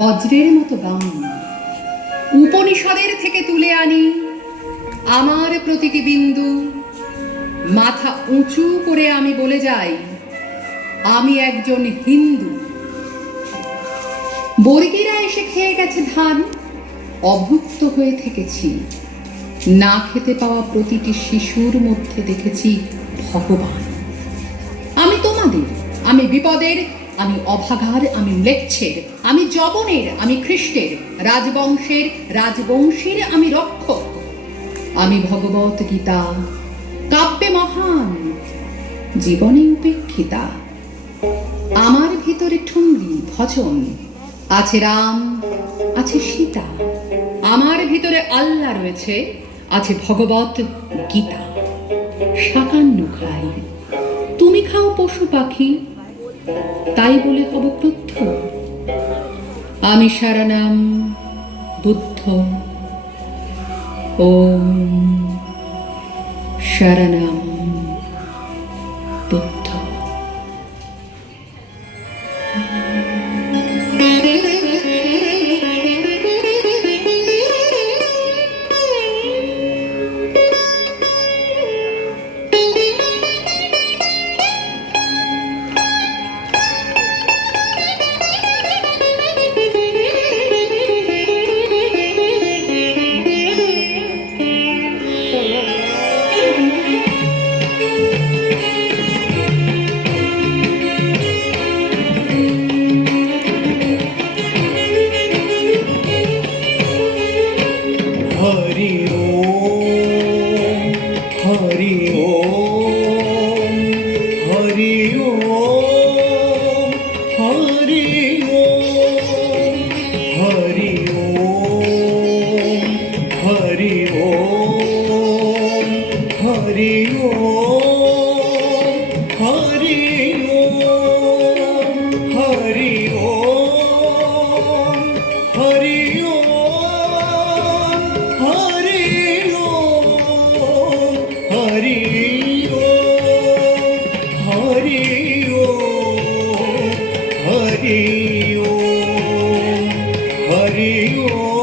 বজ্রের মতো গান উপনিষদের থেকে তুলে আনি আমার প্রতিটি বিন্দু। মাথা উঁচু করে আমি বলে যাই, আমি একজন হিন্দু। বর্গীরা এসে খেয়ে গেছে ধান, অভুক্ত হয়ে থেকেছি। না খেতে পাওয়া প্রতিটি শিশুর মধ্যে দেখেছি ভগবান। আমি তোমাদের, আমি বিপদের, আমি অভাগার, আমি ম্লেচ্ছের, আমি যবনের, আমি খ্রিস্টের, রাজবংশের, রাজবংশীর আমি রক্ষক। আমি ভগবত গীতা, কাব্যে মহান, জীবনে উপেক্ষিতা। আমার ভিতরে ঠুংরি ভজন, আছে রাম, আছে সীতা। আমার ভিতরে আল্লাহ রয়েছে, আছে ভগবত গীতা। শাকান্ন খাই, তুমি খাও পশু পাখি, তাই বলে হব ক্রুদ্ধ? আমি শরণম বুদ্ধ, ওম শরণম বুদ্ধ। हरि ओम, हरि ओम, हरि ओम, हरि ओम, हरि ओम, हरि ओम, हरि ओम, हरि ओम, हरि ओम, हरि हरि ओम, हरि ओम।